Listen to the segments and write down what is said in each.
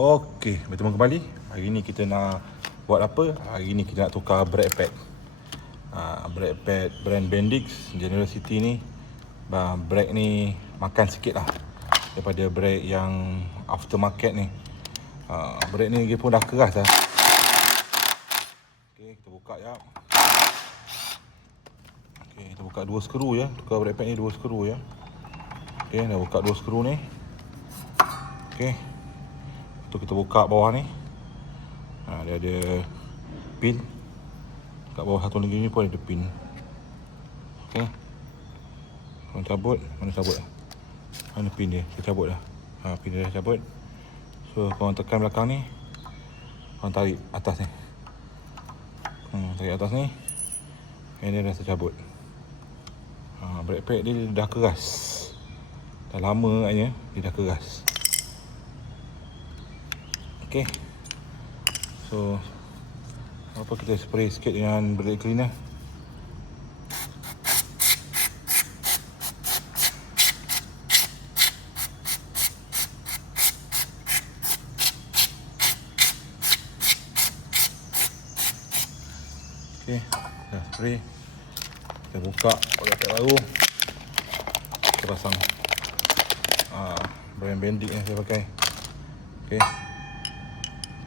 Okey, bertemu kembali. Hari ni kita nak buat apa? Hari ni kita nak tukar brake pad. Brake pad brand Bendix General City ni. Brake ni makan sikit lah daripada brake yang aftermarket ni. Brake ni dia pun dah keras dah. Okey, kita buka ya. Okey, kita buka 2 skru ya. Tukar brake pad ni 2 skru ya. Okey, dah buka 2 skru ni. Okey. Tu kita buka bawah ni. Dia ada pin. Kat bawah satu lagi ni pun ada pin. Okey. Korang cabut. Mana cabut lah? Mana pin dia? Saya cabut dah. Pin dia dah cabut. So korang tekan belakang ni. Korang tarik atas ni. Tarik atas ni. And dia dah tercabut. Brake pad dia dah keras. Dah lama agaknya dia dah keras. Okay. So apa, kita spray sikit dengan brake cleaner. Okay, dah spray. Kita buka brake pad baru. Kita pasang brand Bendix yang saya pakai. Okay,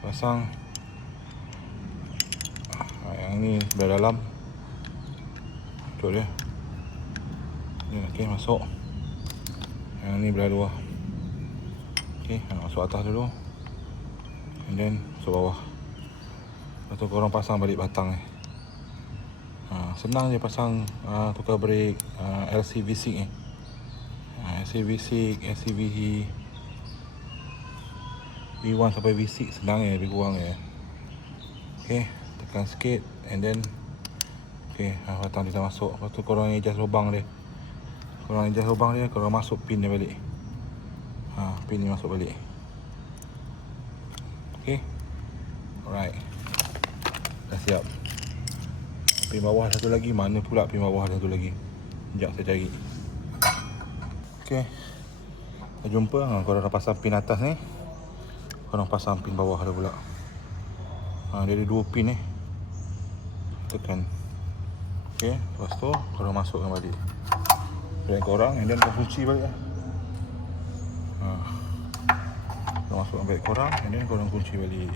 pasang. Yang ni sebelah dalam. Tutup dia. Ni okey, masuk. Yang ni belah luar. Okey, masuk atas dulu. And then masuk bawah. Lepas tu korang pasang balik batang ni. Senang je pasang tukar brake LCV6 ni. LCV6, LCV V1 sampai V6 senang je, lebih kurang je. Okay, tekan sikit and then okay, batang dia dah masuk. Lepas tu korang adjust lubang dia. Korang masuk pin dia balik. Pin ni masuk balik. Okay, alright, dah siap. Pin bawah satu lagi, mana pula pin bawah satu lagi? Sekejap saya cari. Okay, dah jumpa. Korang dah pasang pin atas ni. Korang pasang pin bawah dah pula. Dia ada 2 pin ni. Tekan. Okay, lepas tu korang masukkan balik brake korang and then korang kunci balik lah. Korang masukkan brake korang and then korang kunci balik.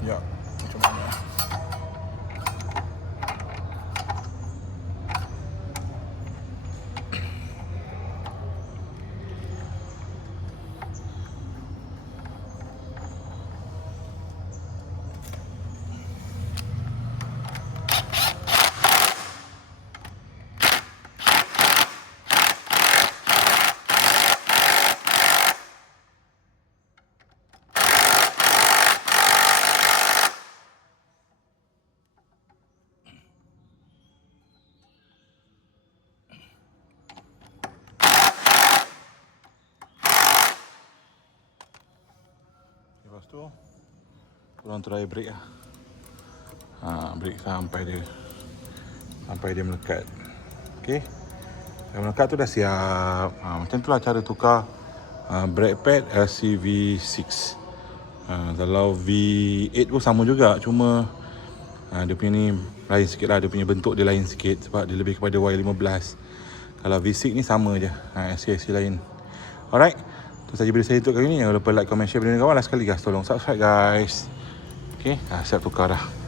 Ya, macam mana? Lepas tu korang try brake lah. Brake sampai dia melekat. Okay, dah melekat tu dah siap. Macam tu lah cara tukar brake pad LCV6. Kalau V8 pun sama juga, cuma dia punya ni lain sikit lah. Dia punya bentuk dia lain sikit sebab dia lebih kepada Y15. Kalau V6 ni sama je, SC lain. Alright, itu saja video saya untuk kali ni. Jangan lupa like, comment, share video ni kawan. Last sekali guys, tolong subscribe guys. Okay, siap tukar dah.